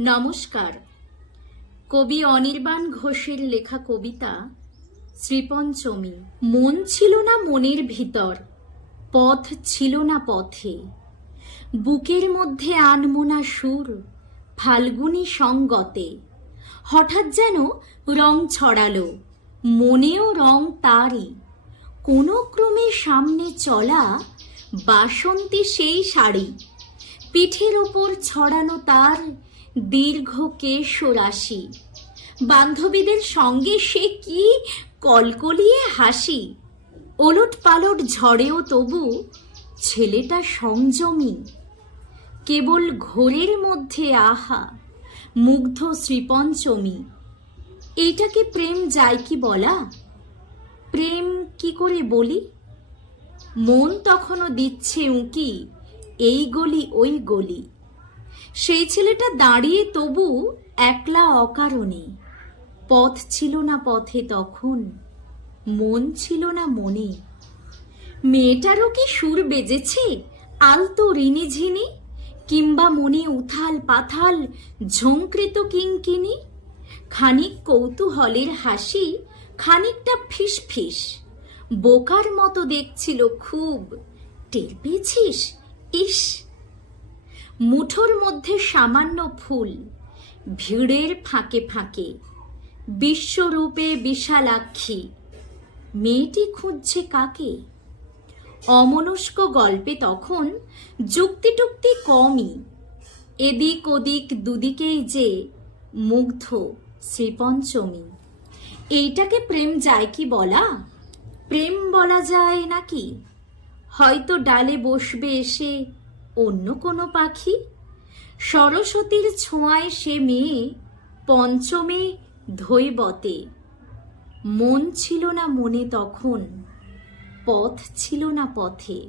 নমস্কার। কবি অনির্বাণ ঘোষের লেখা কবিতা শ্রীপঞ্চমী। মন ছিল না মনের ভিতর, পথ ছিল না পথে, বুকের মধ্যে আনমোনা সুর ফাল্গুনী সঙ্গতে। হঠাৎ যেন রং ছড়ালো, মনেও রং তারই, কোনো ক্রমে সামনে চলা বাসন্তী সেই শাড়ি, পিঠের ওপর ছড়ানো তার দীর্ঘ কেশ রাশি। বান্ধবীদের সঙ্গে সে কি কলকলিয়ে হাসি, ওলট পালট ঝড়েও তবু ছেলেটা সংযমী। কেবল ঘোরের মধ্যে আহা মুগ্ধ শ্রীপঞ্চমী। এইটাকে প্রেম যায় কি বলা? প্রেম কি করে বলি? মন তখনও দিচ্ছে উঁকি এই গলি ওই গলি। সেই ছেলেটা দাঁড়িয়ে তবু একলা অকারণে। পথ ছিল না পথে তখন, মন ছিল না মনে। মেয়েটারও কি সুর বেজেছে আলতো রিনিঝিনি, কিংবা মনে উথাল পাথাল ঝংকৃত কিঙ্কিনি? খানিক কৌতূহলের হাসি, খানিকটা ফিস ফিস, বোকার মতো দেখছিল খুব। টের পেয়েছিস? ইস! মুঠোর মধ্যে সামান্য ফুল, ভিড়ের ফাঁকে ফাঁকে, বিশ্বরূপে বিশালাক্ষী। মেয়েটি খুঁজছে কাকে? অমনস্ক গল্পে তখন যুক্তি টুক্তি কমই, এদিক ওদিক দুদিকেই যে মুগ্ধ শ্রীপঞ্চমী। এইটাকে প্রেম যায় কি বলা? প্রেম বলা যায় নাকি? হয়তো ডালে বসবে এসে অন্য কোনো পাখি, সরস্বতীর ছোঁয়ায় সে মেয়ে পঞ্চমে ধৈবতে। মন ছিল না মনে তখন, পথ ছিল না পথে।